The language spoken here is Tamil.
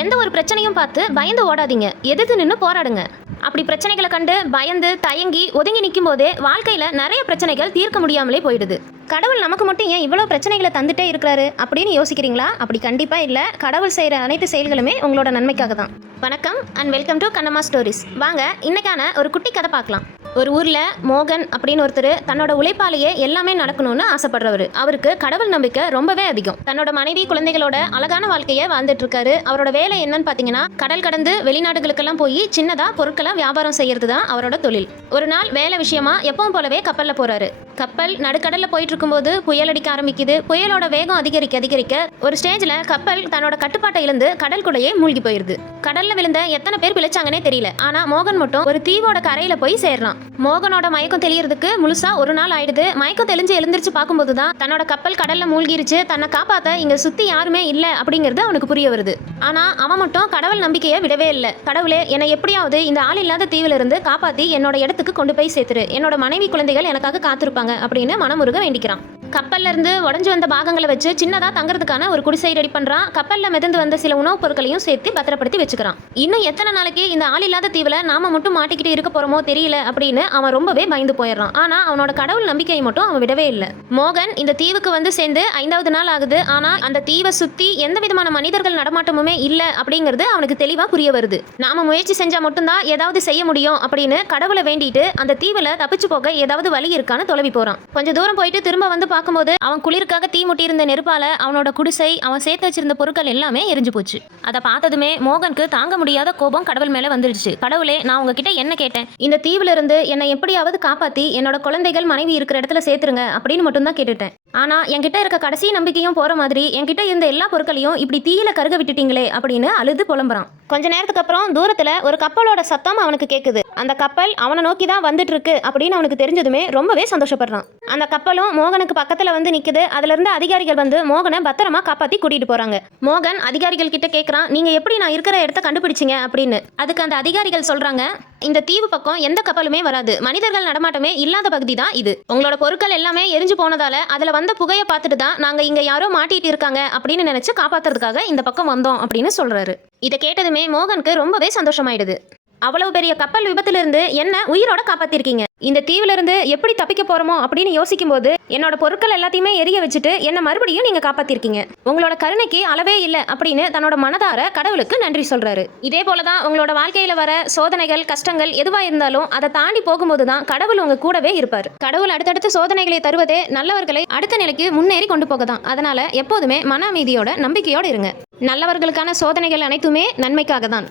எந்த ஒரு பிரச்சனையும் பார்த்து பயந்து ஓடாதீங்க. எதிர்த்து நின்று போராடுங்க. அப்படி பிரச்சனைகளை கண்டு பயந்து தயங்கி ஒதுங்கி நிற்கும் போதே வாழ்க்கையில் நிறைய பிரச்சனைகள் தீர்க்க முடியாமலே போயிடுது. கடவுள் நமக்கு மட்டும் ஏன் இவ்வளோ பிரச்சனைகளை தந்துட்டே இருக்கிறாரு அப்படின்னு யோசிக்கிறீங்களா? அப்படி கண்டிப்பாக இல்லை. கடவுள் செய்கிற அனைத்து செயல்களுமே உங்களோட நன்மைக்காக தான் வணக்கம் and welcome to Kannamma stories வாங்க இன்னைக்கான ஒரு குட்டி கதை பார்க்கலாம். ஒரு ஊரில் மோகன் அப்படின்னு ஒருத்தர் தன்னோட உழைப்பாலேயே எல்லாமே நடக்கணும்னு ஆசைப்படுறவர். அவருக்கு கடவுள் நம்பிக்கை ரொம்பவே அதிகம். தன்னோட மனைவி குழந்தைகளோட அழகான வாழ்க்கையை வாழ்ந்துட்டு இருக்காரு. அவரோட வேலை என்னன்னு பார்த்தீங்கன்னா கடல் கடந்து வெளிநாடுகளுக்கெல்லாம் போய் சின்னதாக பொருட்களை வியாபாரம் செய்யறது தான் அவரோட தொழில். ஒரு நாள் வேலை விஷயமா எப்பவும் போலவே கப்பலில் போறாரு. கப்பல் நடுக்கடலில் போயிட்டு இருக்கும்போது புயல் அடிக்க ஆரம்பிக்குது. புயலோட வேகம் அதிகரிக்க அதிகரிக்க ஒரு ஸ்டேஜில் கப்பல் தன்னோட கட்டுப்பாட்டை இழந்து கடல்குள்ளேயே மூழ்கி போயிருது. கடல்ல விழுந்த எத்தனை பேர் பிழைச்சாங்கன்னே தெரியல. ஆனா மோகன் மட்டும் ஒரு தீவோட கரையில போய் சேர்றான். மோகனோட மயக்கம் தெளியறதுக்கு முழுசா ஒரு நாள் ஆயிடுது. மயக்கம் தெளிஞ்சு எழுந்திருச்சு பார்க்கும்போது தான் தன்னோட கப்பல் கடல்ல மூழ்கிருச்சு. தன்னை காப்பாத்த இங்க சுத்தி யாருமே இல்ல அப்படிங்கிறது அவனுக்கு புரிய வருது. ஆனா அவன் மட்டும் கடவுள் நம்பிக்கையை விடவே இல்லை. கடவுளே என்னை எப்படியாவது இந்த ஆள் இல்லாத தீவுல இருந்து காப்பாத்தி என்னோட இடத்துக்கு கொண்டு போய் சேர்த்துரு. என்னோட மனைவி குழந்தைகள் எனக்காக காத்திருப்பாங்க. அப்படின்னு மனமுருக வேண்டிக்கிறான். கப்பல்லேருந்து உடஞ்சி வந்த பாகங்களை வச்சு சின்னதாக தங்குறதுக்கான ஒரு குடிசை ரெடி பண்ணுறான் கப்பலில் மிதந்து வந்த சில உணவுப் பொருட்களையும் சேர்த்து பத்திரப்படுத்தி வச்சுக்கிறான். இன்னும் எத்தனை நாளைக்கு இந்த ஆள் இல்லாத தீவில் நாம மட்டும் மாட்டிக்கிட்டு இருக்க போறோமோ தெரியல அப்படின்னு அவன் ரொம்பவே பயந்து போயிடுறான். ஆனால் அவனோட கடவுள் நம்பிக்கையை மட்டும் அவன் விடவே இல்லை. மோகன் இந்த தீவுக்கு வந்து சேர்ந்து ஐந்தாவது நாள் ஆகுது. ஆனால் அந்த தீவை சுற்றி எந்த விதமான மனிதர்கள் நடமாட்டமுமே இல்லை அப்படிங்கிறது அவனுக்கு தெளிவாக புரிய வருது. நாம முயற்சி செஞ்சால் மட்டும்தான் ஏதாவது செய்ய முடியும் அப்படின்னு கடவுளை வேண்டிட்டு அந்த தீவில் தப்பிச்சு போக ஏதாவது வழி இருக்கான்னு தொலைவி போகிறான் கொஞ்சம் தூரம் போயிட்டு திரும்ப வந்து பார்க்கும்போது அவன் குளிருக்காக தீ முட்டியிருந்த நெருப்பால அவனோட குடிசை அவன் சேர்த்து வச்சிருந்த பொருட்கள் எல்லாமே எரிஞ்சு போச்சு. அதை பார்த்ததுமே மோகனுக்கு தாங்க முடியாத கோபம் கடவுள் மேல வந்துடுச்சு கடவுளே நான் உங்ககிட்ட என்ன கேட்டேன்? இந்த தீவுல இருந்து என்னை எப்படியாவது காப்பாத்தி என்னோட குழந்தைகள் மனைவி இருக்கிற இடத்துல சேர்த்துருங்க அப்படின்னு மட்டும் தான் கேட்டுட்டேன். ஆனா என்கிட்ட இருக்க கடைசி நம்பிக்கையும் போற மாதிரி என்கிட்ட இருந்த எல்லா பொருட்களையும் இப்படி தீயில கருக விட்டுட்டீங்களே அப்படின்னு அழுது புலம்புறான். கொஞ்ச நேரத்துக்கு அப்புறம் தூரத்துல ஒரு கப்பலோட சத்தம் அவனுக்கு கேக்குது. அந்த கப்பல் அவனை நோக்கி தான் வந்துட்டு இருக்கு அப்படின்னு அவனுக்கு தெரிஞ்சதுமே ரொம்பவே சந்தோஷப்படுறான். அந்த கப்பலும் மோகனுக்கு பக்கத்துல வந்து நிக்குது. அதுல இருந்து அதிகாரிகள் வந்து மோகனை பத்திரமா காப்பாத்தி கூட்டிட்டு போறாங்க. மோகன் அதிகாரிகள் கிட்ட கேக்குறான் நீங்க எப்படி நான் இருக்கிற இடத்த கண்டுபிடிச்சிங்க? அப்படின்னு. அதுக்கு அந்த அதிகாரிகள் சொல்றாங்க இந்த தீவு பக்கம் எந்த கப்பலுமே வராது. மனிதர்கள் நடமாட்டமே இல்லாத பகுதி தான் இது. உங்களோட பொருட்கள் எல்லாமே எரிஞ்சு போனதால அதுல வந்த புகையை பார்த்துட்டு தான் நாங்க இங்க யாரோ மாட்டிட்டு இருக்காங்க அப்படின்னு நினைச்சு காப்பாத்துறதுக்காக இந்த பக்கம் வந்தோம் அப்படின்னு சொல்றாரு. இதை கேட்டதுமே மோகனுக்கு ரொம்பவே சந்தோஷமாயிடுது. அவ்வளவு பெரிய கப்பல் விபத்திலிருந்து என்ன உயிரோட காப்பாத்திருக்கீங்க? இந்த தீவுல இருந்து எப்படி தப்பிக்க போறோமோ அப்படின்னு யோசிக்கும் போது என்னோட பொருட்கள் எல்லாத்தையுமே எரிய வச்சுட்டு என்ன மறுபடியும் நீங்க காப்பாத்திருக்கீங்க. உங்களோட கருணைக்கு அளவே இல்லை அப்படின்னு தன்னோட மனதார கடவுளுக்கு நன்றி சொல்றாரு. இதே போலதான் உங்களோட வாழ்க்கையில வர சோதனைகள் கஷ்டங்கள் எதுவா இருந்தாலும் அதை தாண்டி போகும்போது தான் கடவுள் உங்க கூடவே இருப்பார். கடவுள் அடுத்தடுத்து சோதனைகளை தருவதே நல்லவர்களை அடுத்த நிலைக்கு முன்னேறி கொண்டு போக தான் அதனால எப்போதுமே மன அமைதியோட நம்பிக்கையோட இருங்க. நல்லவர்களுக்கான சோதனைகள் அனைத்துமே நன்மைக்காக தான்